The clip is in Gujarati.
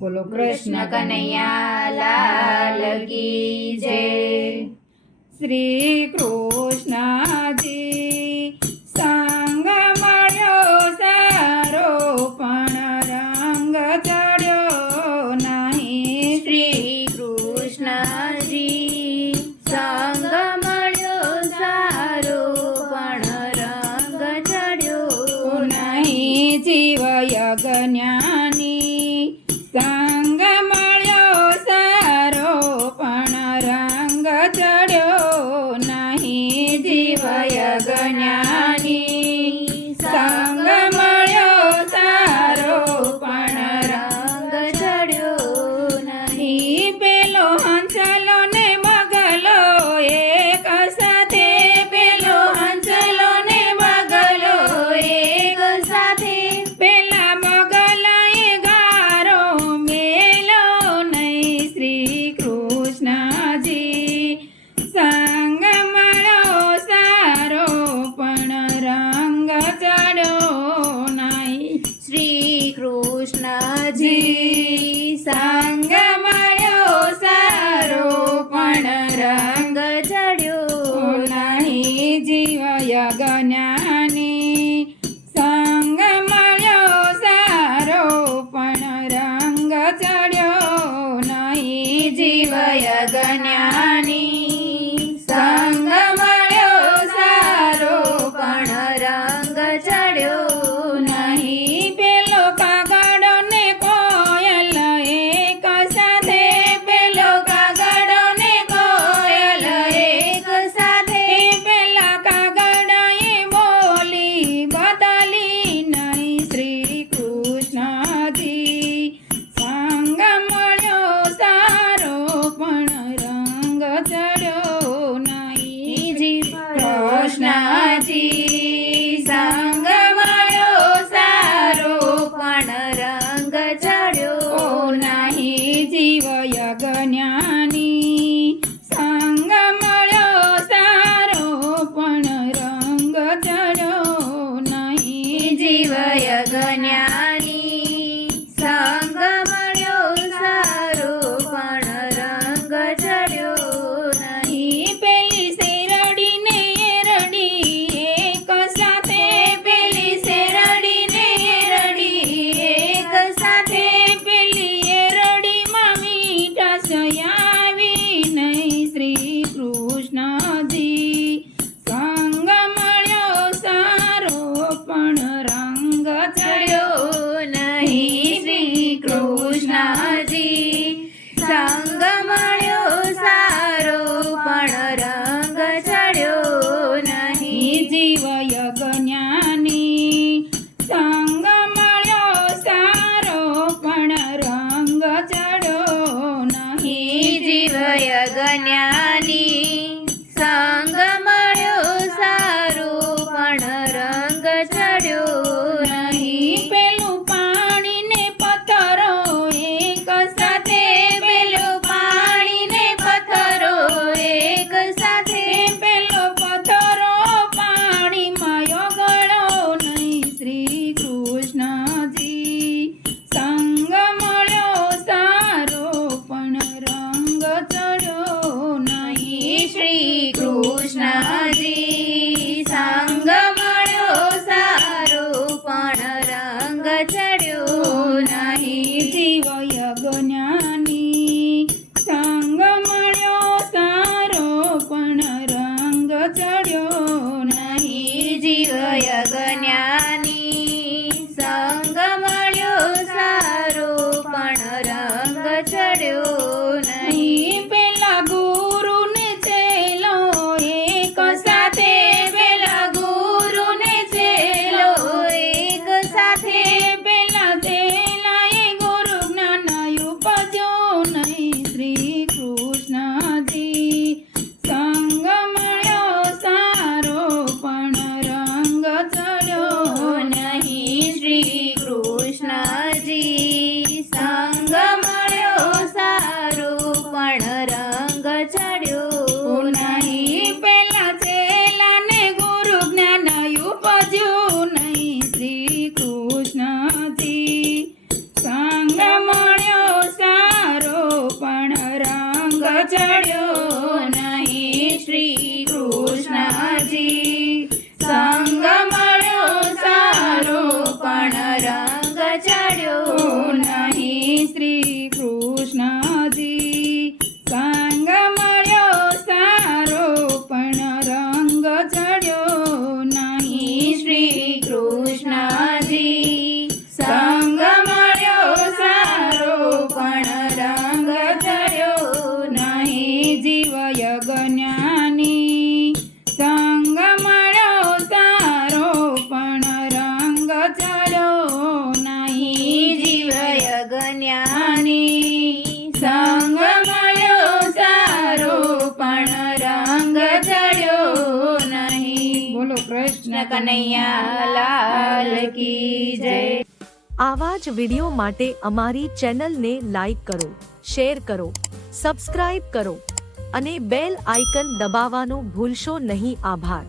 બોલો કૃષ્ણ કનૈયા લાલ કી જય. શ્રી કૃષ્ણજી સંગ મળ્યો સારો પણ રંગ ચડ્યો નહીં. શ્રી કૃષ્ણજી સંગ મળ્યો સારો પણ રંગ ચડ્યો નહીં. જીવ યજ્ઞાની સંગ મળ્યો સારો પણ રંગ ચડ્યો નહીં. જીવ યજ્ઞાની સંગ મળ્યો સારો પણ રંગ ચડ્યો નહીં. પેલો હંસલો ને મગલો એક સાથે, પેલો હંસલો ને મગલો એક સાથે પેલા મગલાએ ગારો મેલો નહીં. શ્રી કૃષ્ણજી સંગ મળ્યો સારો પણ રંગ ચડ્યો નહીં. શ્રી કૃષ્ણજી સંગ મળ્યો સારો પણ રંગ ચડ્યો નહીં. જીવ યજ્ઞાની સંગ મળ્યો સારો પણ રંગ ચડ્યો નહીં. જીવ યજ્ઞાની સંગ મળ્યો સારો પણ રંગ ચડ્યો નહીં. પેલો કાગડો ને કોયલ એક સાથે, પેલો કાગડો ને કોયલ એક સાથે પેલા કાગડાએ બોલી બદલી નહીં. શ્રી કૃષ્ણજી સંગ મળ્યો સારો પણ રંગ ચડ્યો નહીં શ્રી કૃષ્ણજી સંગ મળ્યો સારો પણ રંગ ચડ્યો નહીં શ્રી કૃષ્ણજી સંગ મળ્યો સારો પણ રંગ ચડ્યો નહીં શ્રી કૃષ્ણજી સંગ મળ્યો સારો પણ રંગ ચડ્યો નહીં જીવ યજ્ઞાની સંગ મળ્યો સારો પણ રંગ ચડ્યો નહીં જીવ યજ્ઞાની સંગ મળ્યો સારો પણ રંગ ચડ્યો નહીં. બોલો કૃષ્ણ કનૈયા લાલ કી જય. આવા જ વિડિયો માટે અમારી ચેનલને લાઈક કરો, શેર કરો, સબસ્ક્રાઇબ કરો અને બેલ આઇકન દબાવવાનું ભૂલશો નહીં. આભાર.